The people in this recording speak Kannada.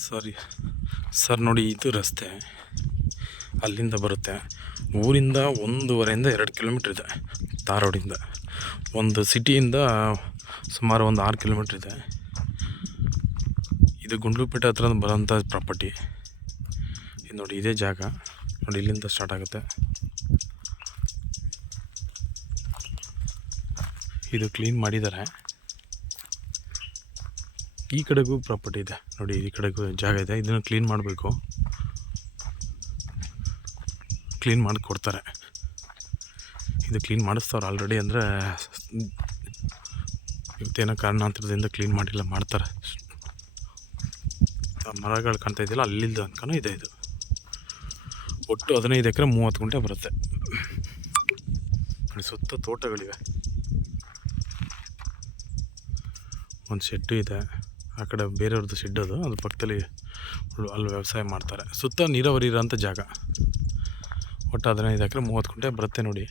ಸರಿ ಸರ್, ನೋಡಿ ಇದು ರಸ್ತೆ ಅಲ್ಲಿಂದ ಬರುತ್ತೆ. ಊರಿಂದ 1.5 2 ಕಿಲೋಮೀಟ್ರ್ ಇದೆ ರೋಡಿಂದ. ಒಂದು ಸಿಟಿಯಿಂದ ಸುಮಾರು ಒಂದು 6 ಕಿಲೋಮೀಟ್ರ್ ಇದೆ. ಇದು ಗುಂಡ್ಲುಪೇಟೆ ಹತ್ರ ಬರೋಂಥ ಪ್ರಾಪರ್ಟಿ. ಇದು ನೋಡಿ, ಇದೇ ಜಾಗ ನೋಡಿ, ಇಲ್ಲಿಂದ ಸ್ಟಾರ್ಟ್ ಆಗುತ್ತೆ. ಇದು ಕ್ಲೀನ್ ಮಾಡಿದ್ದಾರೆ. ಈ ಕಡೆಗೂ ಪ್ರಾಪರ್ಟಿ ಇದೆ ನೋಡಿ, ಈ ಕಡೆಗೂ ಜಾಗ ಇದೆ. ಇದನ್ನು ಕ್ಲೀನ್ ಮಾಡಬೇಕು, ಕ್ಲೀನ್ ಮಾಡಿ ಕೊಡ್ತಾರೆ. ಇದು ಕ್ಲೀನ್ ಮಾಡಿಸ್ತವ್ರು ಆಲ್ರೆಡಿ. ಅಂದರೆ ಇವತ್ತೇನೋ ಕಾರಣಾಂತರದಿಂದ ಕ್ಲೀನ್ ಮಾಡಿಲ್ಲ, ಮಾಡ್ತಾರೆ. ಮರಗಳು ಕಾಣ್ತಾ ಇದೆಯಲ್ಲ, ಅಲ್ಲಿಂದ ಅನ್ಕೊಂಡು ಇದೆ. ಇದು ಒಟ್ಟು 15 ಎಕರೆ 30 ಗುಂಟೆ ಬರುತ್ತೆ ನೋಡಿ. ಸುತ್ತ ತೋಟಗಳಿವೆ, ಒಂದು ಶೆಡ್ಡು ಇದೆ. ಆ ಕಡೆ ಬೇರೆಯವ್ರದ್ದು ಶೆಡ್ ಅದು ಪಕ್ಕದಲ್ಲಿ ಅಲ್ಲಿ ವ್ಯವಸಾಯ ಮಾಡ್ತಾರೆ. ಸುತ್ತ ನೀರಾವರಿ ಇರೋಂಥ ಜಾಗ. ಒಟ್ಟು 15 ಎಕರೆ 30 ಗುಂಟೆ ಬರುತ್ತೆ ನೋಡಿ.